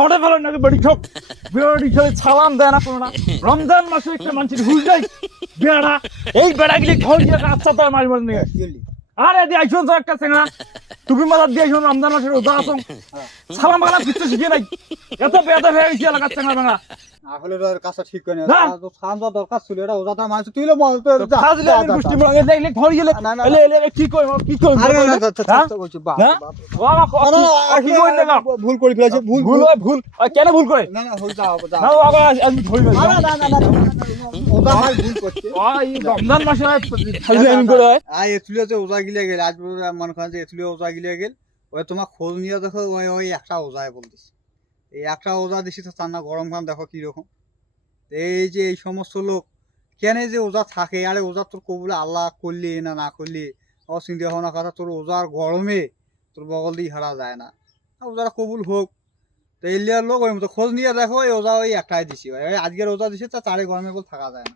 ছড়ে ফেলেন নাকি বেড়ি ঠোক বেড়ি খেলে সালাম দেয় না কোনো না রমজান মাসে একটা মানুষের হুল যায় বেড়া এই বেড়াগুলি ঘর গিয়ে রাস্তা তো মারি মারি নিয়ে আরে দিয়ে আইসন তো একটা চেঙ্গা তুমি মাথা দিয়ে আইসন রমজান মাসের রোজা আসন সালাম বাংলা কিছু শিখে নাই এত বেদা হয়ে গেছে এলাকার চেঙ্গা বাংলা আসলে কাজটা ঠিক করে না। তো খান দেওয়া দরকার ছিল এটা ওজাটা মানুষ তুই মল তো ফাজলে আমি গোষ্ঠী মঙ্গে দেখলে ঘর গেলে না, না, এলে এলে কি কই কি কই আরে না হ্যাঁ? বলছি বাপ না? বাবা কি কই না ভুল করে ফেলেছে ভুল ভুল হয় ভুল কেন ভুল করে না না হই যাও না বাবা আমি ধরি না না না না ওজা ভাই ভুল করছে এই রমজান মাসে ফাজলে আমি করে হয় আই এতুলিও যে ওজা গিলে গেল আজ মনে করেন যে এতুলিও ওজা গিলে গেল ওই তোমার খোঁজ নিয়ে দেখো ওই একটা ওজায় বলতেছে এই একটা ওজা দিছি তো তার না গরম খান দেখো কিরকম এই যে এই সমস্ত লোক কেন যে ওজা থাকে আরে ওজা তোর কবুলে আল্লাহ করলি না না করলি ও চিন্তা ভাবনা কথা তোর ওজার গরমে তোর বগল দিয়ে হারা যায় না ওজারা কবুল হোক তো এলিয়ার লোক ওই মতো খোঁজ নিয়ে দেখো ওই ওজা ওই একটাই দিছি আজকের ওজা দিছে তা চারে গরমে বল থাকা যায় না